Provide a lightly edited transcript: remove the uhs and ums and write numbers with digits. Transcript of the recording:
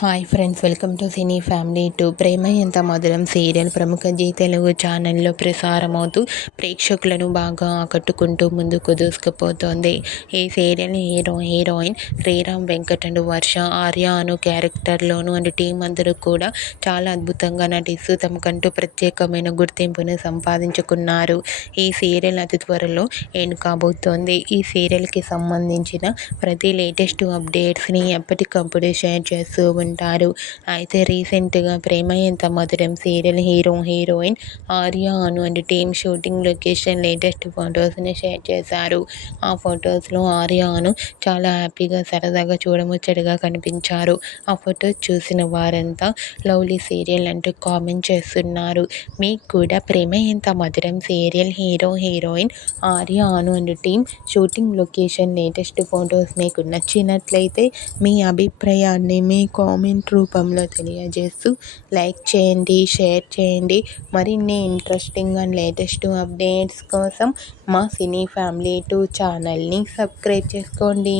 Hi friends, welcome to cine family two. Prema Entha Madhuram serial ప్రముఖ G Telugu ఛానల్లో ప్రసారమవుతూ ప్రేక్షకులను బాగా ఆకట్టుకుంటూ ముందుకు దూసుకుపోతోంది. ఈ serial heroine Sriram Venkat and Varsha, Arya Anu క్యారెక్టర్లోను అండ్ టీం అందరూ కూడా చాలా అద్భుతంగా నటిస్తూ తమకంటూ ప్రత్యేకమైన గుర్తింపును సంపాదించుకున్నారు. ఈ సీరియల్ అతి త్వరలో ఎండ్ కాబోతోంది. ఈ సీరియల్కి సంబంధించిన ప్రతి లేటెస్ట్ అప్డేట్స్ని ఎప్పటికప్పుడు షేర్ చేస్తూ ఉంటారు. అయితే రీసెంట్గా ప్రేమ Entha Madhuram serial heroine Arya Anu and team shooting location latest ఫొటోస్ని షేర్ చేశారు. ఆ ఫొటోస్లో ఆర్య అను చాలా హ్యాపీగా సరదాగా చూడముచ్చటగా కనిపించారు. ఆ ఫొటోస్ చూసిన వారంతా లవ్లీ సీరియల్ అంటూ కామెంట్ చేస్తున్నారు. మీకు కూడా ప్రేమ Entha Madhuram serial heroine Arya Anu and team shooting location latest photos మీకు నచ్చినట్లయితే మీ అభిప్రాయాన్ని మీ కామెంట్ రూపంలో తెలియజేస్తూ లైక్ చేయండి, షేర్ చేయండి. మరిన్ని ఇంట్రెస్టింగ్ అండ్ లేటెస్ట్ అప్డేట్స్ కోసం మా సినీ ఫ్యామిలీ 2 ఛానల్ని సబ్స్క్రైబ్ చేసుకోండి.